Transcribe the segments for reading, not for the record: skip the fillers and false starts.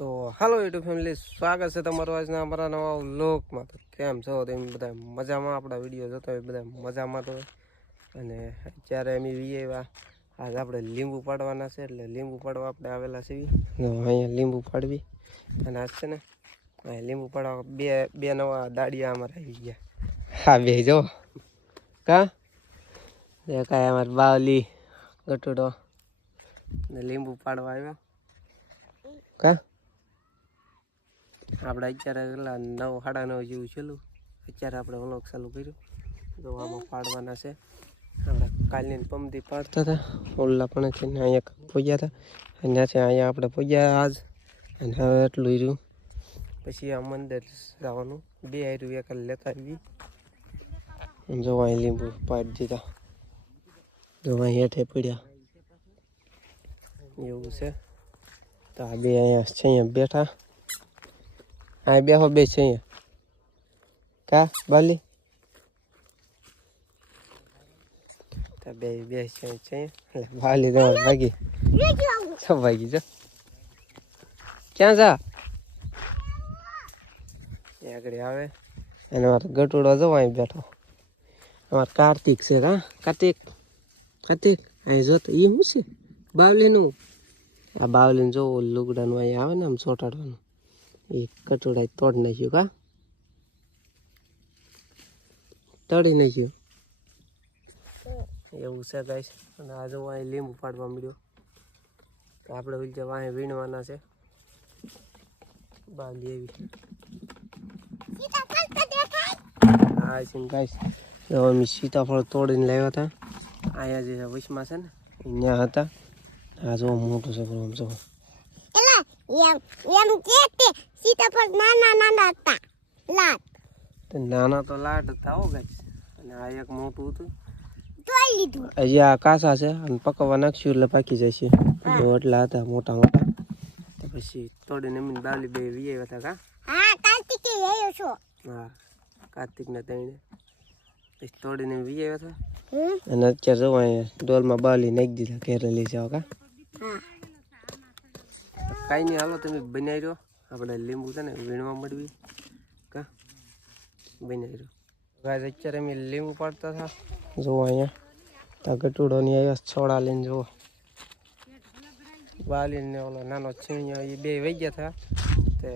તો હાલો YouTube family, સ્વાગત છે તમારું આજના અમારા નવા વ્લોગમાં. તો કેમ છો તમે બધા? મજામાં? આપણા વિડીયો જોતા હોય બધા મજામાં તો. અને અત્યારે અમે આવ્યા, આજ આપણે લીંબુ પાડવાના છે, એટલે લીંબુ પાડવા આપણે આવેલા છીએ. અહીંયા લીંબુ પાડવી અને આજ છે ને અહીંયા લીંબુ પાડવા બે નવા દાડિયા અમારે આવી ગયા. હા, બે જો કા કાંઈ અમારે બાવલી ગટુડો ને લીંબુ પાડવા આવ્યા કા. આપણે અત્યારે પેલા 9, 9:30 જેવું છેલ્લું અત્યારે આપણે વ્લોગ ચાલુ કર્યું. તો આમાં પાડવાના છે. આપણે કાલની પંપથી પાડતા હતા ઓલા પણ છે ને અહીંયા પૂગ્યા હતા અને છે અહીંયા આપણે પૂગ્યા આજ. અને હવે એટલું રહ્યું, પછી આ મંદિર જવાનું. બે હાર્યું એક લેતા આવી. જો અહીં લીંબુ પાડી દીધા, જો અહીં હેઠે પડ્યા એવું છે. તો આ બે અહીંયા છે, અહીંયા બેઠા. હા, બેહો બે છે અહીંયા કા બાલી. તો બે છે એટલે બાલી તો ભાગી સબ ભાગી જો. ક્યાં જા આગળ આવે અને મારો ગટુડો જો અહીં બેઠો. અમારે કાર્તિક છે. હા કાર્તિક, કાર્તિક અહીં જોતો એ શું છે બાવલીનું? આ બાવલીને જો લુગડાનું અહીંયા આવે ને આમ ચોટાડવાનું, એ કટોડા તોડી નાખ્યું કા, તળી નાખ્યું એવું છે ગાઈસ. અને આ જો અહીં લીંબુ પાડવા મળ્યો. તો આપણે વિચાર અહીં વીણવાના છે બાવલી એવી. હા છે ગાઈસ, અમે સીતાફળ તોડીને લાવ્યા હતા. અહીંયા જે વચમાં છે ને ત્યાં હતા. આ જો મોટું છે આમ જો. સીતાફળ નાના નાના હતા, લાટ નાના તો લાટ હતા હો ગાઈસ. અને આ એક મોટું હતું તોડી લીધું. હજી આ કાસા છે અને પકવવા નાખ્યું એટલે પાકી જાય છે. એટલા હતા મોટા મોટા. તો પછી તોડીને એમ બાવલી બે વી હતા કા. હા, કાર્તિકે આવ્યો છો. હા, કાર્તિક ને તઈને પછી તોડીને વી હતા. અને અત્યારે જો અહીંયા ડોલમાં બાવલી નાખી દીધા, ઘેરે લઈ જાવ કા. કાંઈ નહીં, હાલો તમે બનાવી રહ્યો. આપણે લીંબુ છે ને વીણવા મળવી કા, બનાવી રહ્યો. ગાય અત્યારે અમે લીંબુ પાડતા હતા. જુઓ અહીંયા તા ગટુડો ની આવ્યા છોડા લઈને. જુઓ બાલીને ઓલો નાનો છીણિયો એ બે વહી ગયા હતા. તે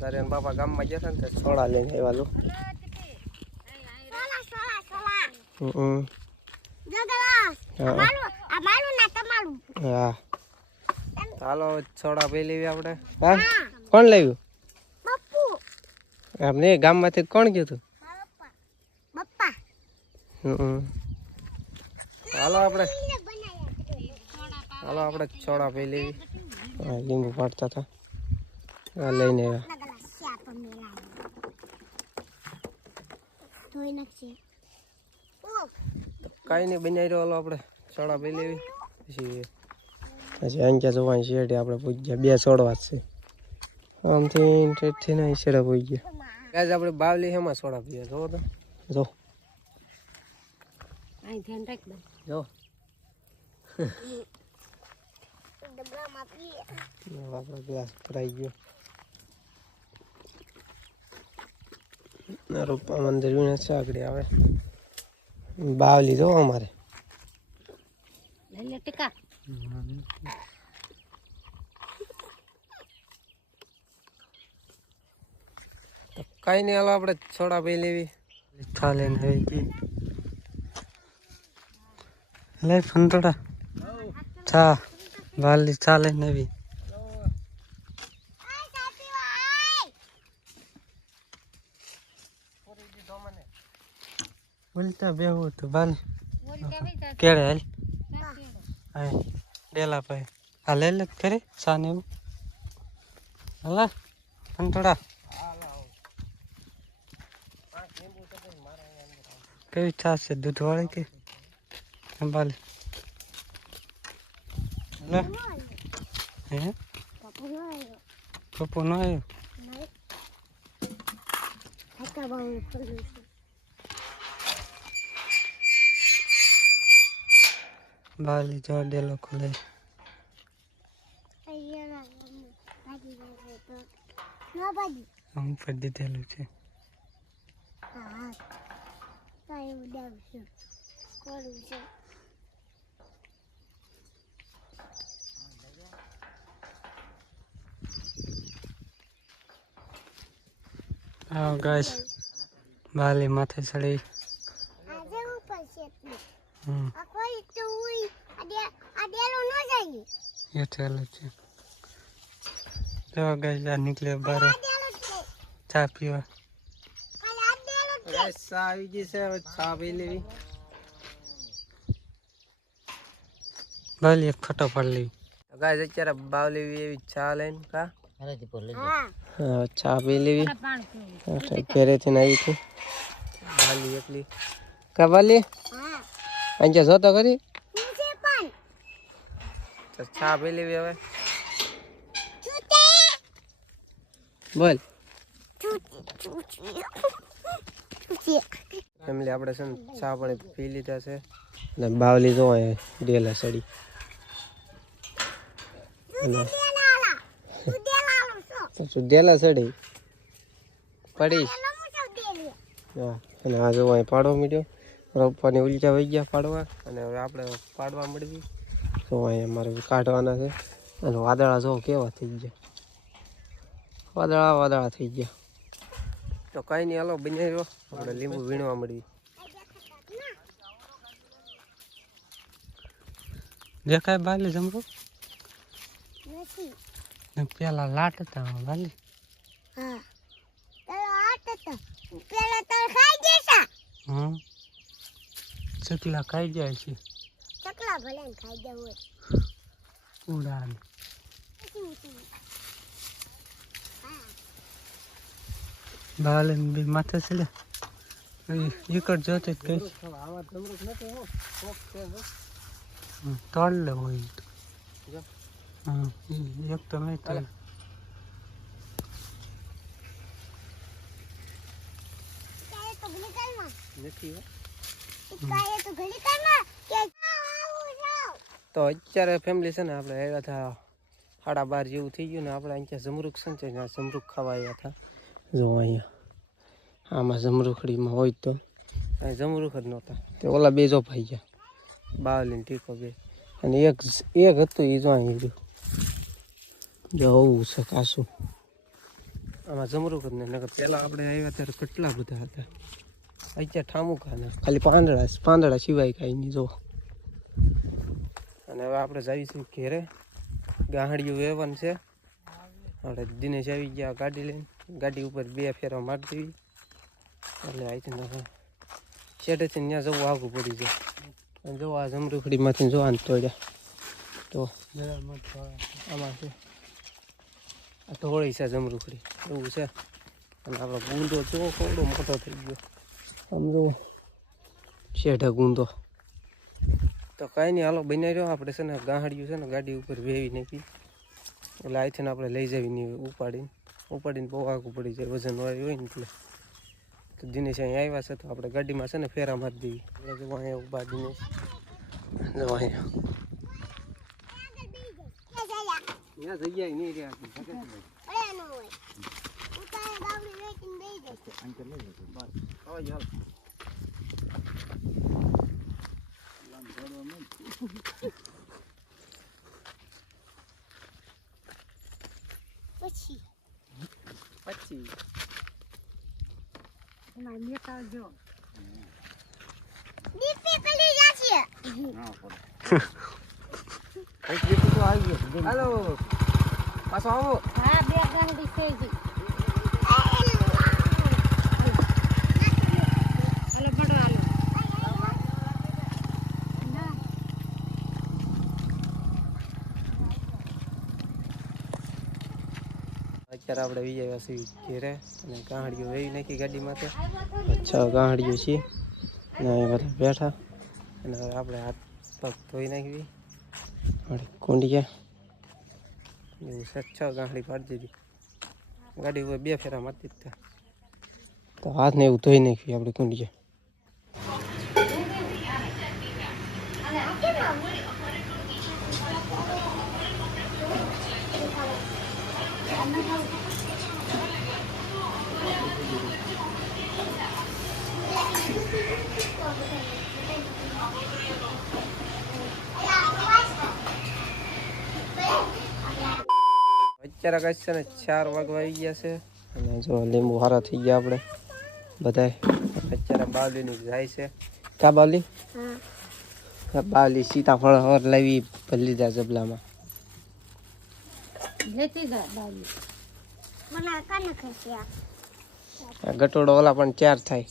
તારે બાપા ગામમાં ગયા હતા ને તે છોડા લઈને આવ્યા લો. હા, હાલો છોડા પી લેવી આપણે. હા, કોણ લાવ્યું? આપણે ગામમાંથી કોણ ગયું હતું? હાલો આપણે છોડા પી લેવી. લીંબુ પાડતા હતા, આ લઈને આવ્યા. કઈ નહીં બનાવી રહ્યો. હાલો આપણે છોડા પી લેવી. પછી અહીંયા જોવાની શેરડી આપણે પૂછી ગયા. બે છોડવા જ છે આમથી ઠેઠથી ને શેડા પૂછી ગયા. આજે આપણે બાવલી એમાં છોડા પીએ. જો તો જો જો આપણો ગ્લાસ ભરાઈ ગયો. રૂપા મંદિર વિને આગળ આવે બાવલી જો અમારે. કઈ નહીં, હાલો આપણે છોડા પી લેવી. ચાલે લે ફંતોડા ચા બાલી ચાલે નવી. બોલતા બેહું હતું બાલ કેળે હાલ. હા, ડેલા ભાઈ હા લે લે ખરે સાને એવું. હલા ફંતોડા કેવી છાશ છે? દૂધ વાળી કે સંભાળી? હે પપ્પો નો આવ્યો? બાલી જો ડેલો ખોલે. ના બાજી હું પર દીધેલું છે. હા કાઈ ઉડાવ છે કોરું છે હા ગાઈસ, બાલી માથે ચડી. આજે ઉપર છે એટલે હમ આ કોઈ તો ઉઈ આ ડેલો ન જાય એ ચાલે છે. જો ગાઈસ આ નીકળે બહાર આ ડેલો છે ચા પીવા. ખાલી આ ડેલો છે ગાઈસ ચા આવી ગઈ છે, હવે ચા પી લેવી. બાલી એક ફટો પાડી લેવી. તો ગાઈસ અત્યારે બાવલી એવી ચા લઈને કા હા ચા પી લેવી. ઘરેથી આવી હતી બાલી એકલી કા બાલી હા અહીંયા જોતો ખરી. હું છે પણ તો ચા પી લેવી હવે. છૂટે બોલ છૂટે ફેમિલી આપણે છે ને ચા પાણી પી લીધા છે અને બાવલી જો અહીંયા ડેલા સડી અને દેલાલા તું દેલાલો છો તો ડેલા સડી પડી. એનો હું સૌ દેલી હા અને આ જો અહીં પાડવા માંડ્યો. રોપવાની ઉલટા વહી ગયા પાડવા અને હવે આપણે પાડવા મળવી. તો અહીં અમારે કાઢવાના છે અને વાદળા જો કેવા થઈ ગયા, વાદળા થઈ ગયા. તો કઈ નહીં, હાલો બની રહ્યો આપણે લીંબુ વીણવા મળવી. દેખાય બાલી જમરો નથી પેલા લાટ હતા બાલી. હા તારો હાથ હતો પેલા તાર ખાઈ દેસા હમ ચકલા ખાઈ જાય છે ચકલા ભલે ને ખાઈ દે હોય ઉડાન. બાલે બે માથે ચડે ઈકડ જોતે જ કઈ તોડ લે હોય તો. હા એક તો નહીં તો કાય તો ઘડી કાલમાં નથી હો. કાય તો ઘડી કાલમાં કે આવું જાવ તો અત્યારે ફેમિલી છે ને આપણે આવ્યા હતા 12:30 જેવું થઈ ગયું ને આપણે અહીંયા જમરૂખ છે ને ત્યાં જમરૂખ ખાવા આવ્યા હતા. જો અહીંયા આમાં જમરૂખડીમાં હોય તો અહીં જમરૂખ જ નહોતા, તે ઓલા બે જો ભાઈ ગયા બાવલીને ટીકો બે અને એક હતું એ જો અહીં રહ્યું. જો આવું છે કાશું, આમાં જમરૂખ જ નહીં. પહેલાં આપણે આવ્યા ત્યારે કેટલા બધા હતા, અત્યારે ઠામુકા ને ખાલી પાંદડા સિવાય કાંઈ નહીં. જો અને હવે આપણે જઈશું ઘેરે, ગાહડિયું વેવન છે. આપણે દિનેશ આવી ગયા ગાડી લઈને, ગાડી ઉપર 2 ફેરા મારી દેવી એટલે અહીંથી હવે શેઠેથી ત્યાં જવું આગું પડી જાય. અને જો આ જમરૂખડીમાંથી જોવાનું તોડ્યા તો આમાં છે આ ઢોળી છે જમરૂખડી એવું છે. અને આપણો ગુંદો જો થોડો મોટો થઈ ગયો આમ જો શેઠે ગુંદો. તો કાંઈ નહીં, હાલો બનાવી રહ્યો આપણે છે ને ગાહડિયું છે ને ગાડી ઉપર વેવી નાખી એટલે અહીંથી આપણે લઈ જવી નહીં, ઉપાડીને બહુ આગું પડી જાય, વજનવાળી હોય ને એટલે. તો દિનેશ અહીંયા આવ્યા છે તો આપણે ગાડીમાં છે ને ફેરા મારી દેવી. એટલે જો અહીંયા ઉભા દિનેશ, જો અહીંયા ત્યાં જગ્યાએ નહીં રહ્યા અરે નો હોય ઉતારે ગાવડી વેચીને બેહી જશે પછી તમારે નેતા જો દીપી પડી જાશે હાલો પાછો આવો. હા બે ગાંડી થઈ ગઈ હાલો બડો હાલો અત્યારે આપણે વી આવ્યા છીએ ઘેરે અને ગાહડીઓ વેવી નાખી ગાડીમાંથી. 6 ગાહડીઓ છીએ અને અહીંયા બધા બેઠા અને હવે આપણે હાથ પગ ધોઈ નાખવી. આપણે કુંડિયા એવું છે, 6 ગાહડી પાડી દીધી ગાડી ઉપર 2 ફેરા મારી દીધા. તો હાથને એવું ધોઈ નાખવી આપણે કુંડિયા. અત્યારે કઈ છે ને 4 વાગવા આવી ગયા છે અને જો લીંબુ હારા થઈ ગયા આપણે બધાય. અત્યારે બાવલીની જાય છે. કા બાવલી? બાવલી સીતાફળ હર લાવી ભરી લીધા જબલામાં. આ ગટોડો ઓલા પણ 4 થાય.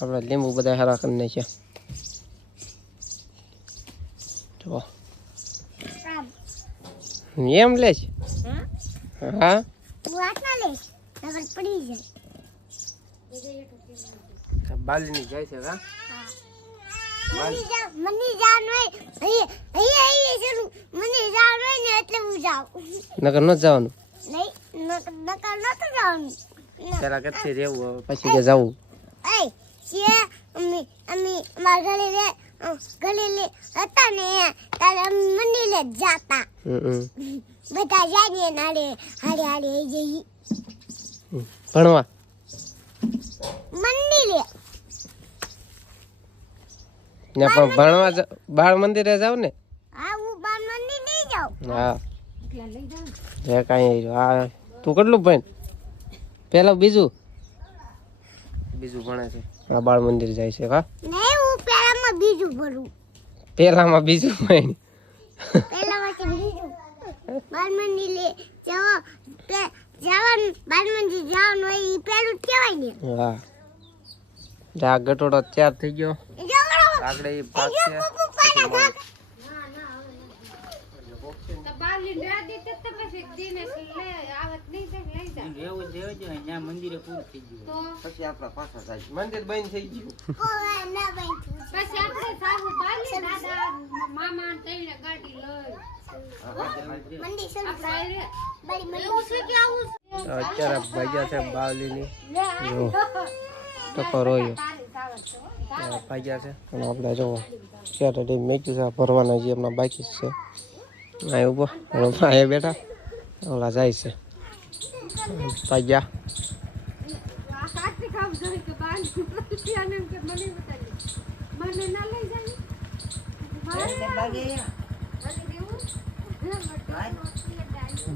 આપણે લીંબુ બધા હારા કરી નાખ્યા. જો એમ લે છે. હા બાલીની જાય છે. કા નકર ન જવાનું. પેલા કચ્છી રહેવું પછી કે જવું. બધા જાય નાડે હાડે હાડે જઈ ભણવા મંદિરે ને પણ ભણવા બાળ મંદિરે જાવ ને. હા હું બાળ મંદિર નહીં જાઉં. હા જે કાંઈ હા તું કેટલું ભણ? પેલા બીજું ભણે છે. આ બાળ મંદિર જાય છે. હા નહીં હું પેલામાં બીજું ભરું. પેલામાં બીજું ભણ. પેલામાં બીજું બાળ મંદિરે જવાનું બાળ મંદિર જવાનું હોય એ પેલું જ કહેવાય ને. હા આ ગટોડો 4 થઈ ગયો. આગળ એ ભાગ છે. પછી આપણા પાછા જાય. મંદિર બંધ થઈ ગયું. અત્યારે ભાગ્યા છે બાવલીની ટકો રોયો ભાગ્યા છે અને આપણે જોવો ત્યારે મેચ્યું છે ભરવાના જે એમના બાકી છે. અહીં ઉભો અહીંયા બેઠા ઓલા જાય છે ભાગ્યા.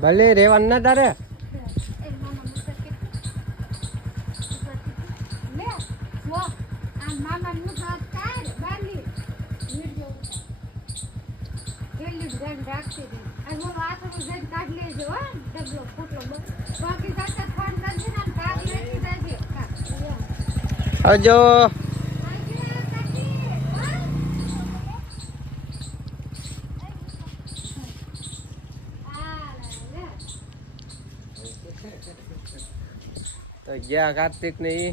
ભલે રેવાનું ના તારે. આવજો. તો ગયા કાર્તિક ને ઈ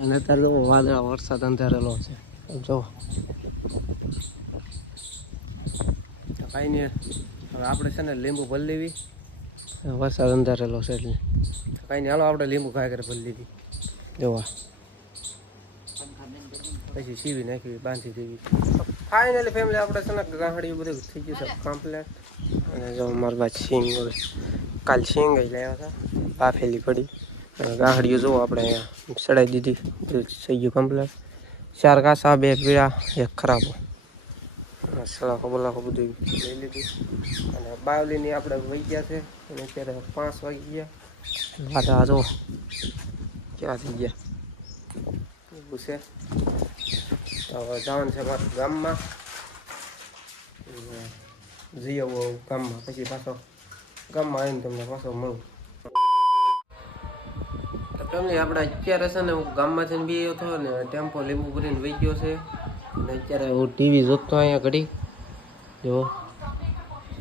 અને અત્યારે વાદળા વરસાદ અંધારેલો છે. જો કઈ નહીં હવે આપણે છે ને લીંબુ ભરી લેવી. વરસાદ અંધારેલો છે એટલે કઈ નહીં હાલો આપણે લીંબુ ખાઈ કરે ભરી લીધી. જોવા પછી સીવી નાખી બાંધી દેવી. ફાઇનલી ફેમિલી આપણે છે ને ગાંહડી બધું થઈ ગયું છે કમ્પ્લેટ. અને જો મારા બાદ સિંગ કાલ સિંગ લાવ્યા હતા બાફેલી પડી અને ગાંહડીઓ જુઓ આપણે અહીંયા ચડાવી દીધી. બધું થઈ ગયું કમ્પ્લેટ. 4 કાસા 2 પીળા 1 ખરાબ. સલાખો બલાખો બધું લઈ લીધું અને બાવલીની આપણે વહી ગયા છે અને અત્યારે 5 વાગી ગયા. વાદા જો ક્યાં થઈ ગયા એવું છે. તો હવે જવાનું છે મારા ગામમાં. જઈ આવો ગામમાં પછી પાછો ગામમાં આવીને તમને પાછો મળું. તો ફેમિલી આપણે અત્યારે છે ને હું ગામમાં જઈને બી આવ્યો હતો ને ટેમ્પો લીંબુ ભરીને વહી ગયો છે. અને અત્યારે હું ટીવી જોતો અહીંયા ઘડી જો.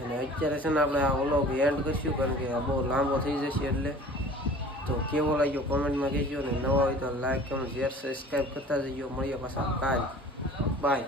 અને અત્યારે છે ને આપણે આ ઓલો એન્ડ કરીશું કારણ કે આ બહુ લાંબો થઈ જશે એટલે. તો કેવો લાગ્યો કોમેન્ટમાં કહેજો ને નવા હોય તો લાઈક કમેન્ટ શેર સબસ્ક્રાઈબ કરતા જજો. મળીએ પાછા કાલ બાય.